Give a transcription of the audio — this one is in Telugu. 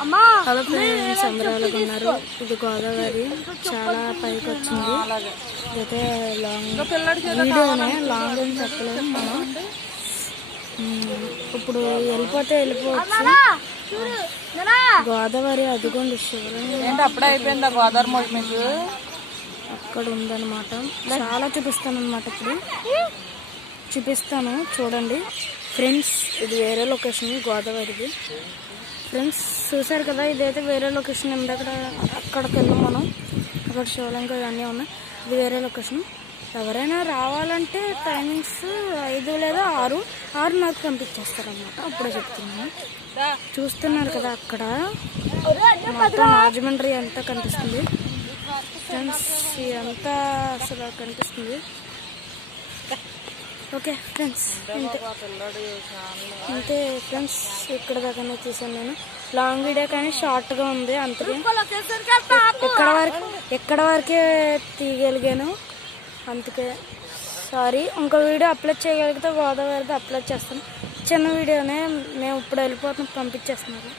హలో ఫ్రెండ్స్, అందరూ ఎలాగ ఉన్నారు? ఇది గోదావరి చాలా పైకి వచ్చింది. ఇదైతే లాంగ్ వీడియోనే, లాంగ్ అని చెప్పలేము మనం. ఇప్పుడు వెళ్ళిపోతే వెళ్ళిపోవచ్చు. గోదావరి అదిగోండి శివలింగం అప్పుడే అయిపోయిందా గోదావరి మొదటి మీకు అక్కడ ఉందన్నమాట. చాలా చూపిస్తాను అనమాట. ఇప్పుడు చూపిస్తాను చూడండి ఫ్రెండ్స్. ఇది వేరే లొకేషన్ గోదావరిది. ఫ్రెండ్స్ చూసారు కదా, ఇదైతే వేరే లొకేషన్ ఉంది. అక్కడికి వెళ్ళాం మనం. అక్కడ శివలింగం ఇవన్నీ ఉన్నాయి. ఇది వేరే లొకేషన్. ఎవరైనా రావాలంటే టైమింగ్స్ 5 లేదా 6 నాకు పంపించేస్తారన్నమాట. అప్పుడే చెప్తున్నాను. చూస్తున్నారు కదా, అక్కడ మొత్తం రాజమండ్రి అంతా కనిపిస్తుంది ఫ్రెండ్స్. ఇదంతా అసలు కనిపిస్తుంది. ఓకే ఫ్రెండ్స్, అంతే ఫ్రెండ్స్. ఇక్కడ దాకానే తీసాను నేను. లాంగ్ వీడియో కానీ షార్ట్గా ఉంది. అంతే ఎక్కడ వరకే తీయగలిగాను. అందుకే సారీ. ఇంకో వీడియో అప్లోడ్ చేయగలిగితే గోదావరిది అప్లోడ్ చేస్తాను. చిన్న వీడియోనే. మేము ఇప్పుడు వెళ్ళిపోతున్నాం, పంపించేస్తున్నారు.